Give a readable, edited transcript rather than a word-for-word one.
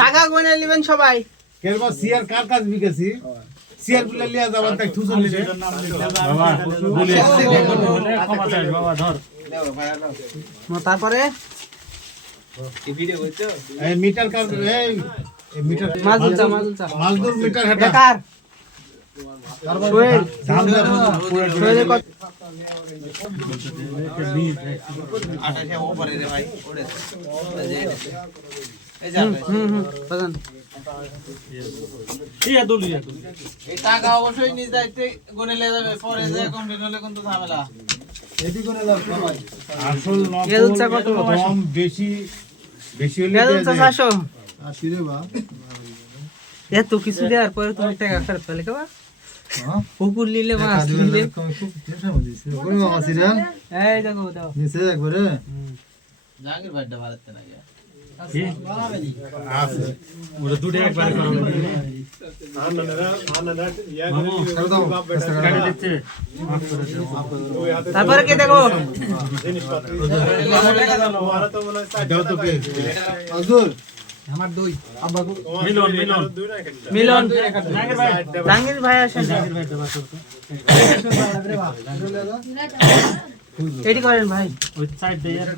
টাকা গুনে নেবেন সবাই। কেরবা সিআর কার কাজ বিকেছি সিআর গুলো লিয়া যাবেন তাই ঠুসন লিবে বাবা বলে ক্ষমা চাই বাবা ধর তারপরে এই ভিডিও করছো এই মিটার কার এই মিটার মালদুর মিটার হেটা বেকার সোহেল ধান দে সোহেলের কত 28 ওপরে রে ভাই ওড়ে এই যা বাজান ইয়া দুলি এই টাকা অবশ্যই নিজ দায়িত্বে গুনে নিয়ে যাবে পরে যে কমপ্লিট হলে কিন্তু ঝামেলা এটি কোনে লাভ ভাই আসল কেদুল চা কত কম বেশি বেশি হলে কেদুল চা 700 আসি রে বা এত কিছু দেওয়ার পরে তুমি টাকা খরচ করলে কেবা পুকুর নিলে মাছ নিলে এই দেখো দাও জাহাঙ্গীর ভাইটা ভারতে না গিয়া ওরা দুটো একবার করো মামু গাড়ি দিচ্ছে মাফ করে দাও তারপরে কে দেখো দাও তো কে আজুর আমার দুই মিলন মিলন মিলন জাহাঙ্গীর ভাই জাহাঙ্গীর ভাই আসেন জাহাঙ্গীর ভাই দাও এটি করেন ভাই ওই সাইড দিয়ে আর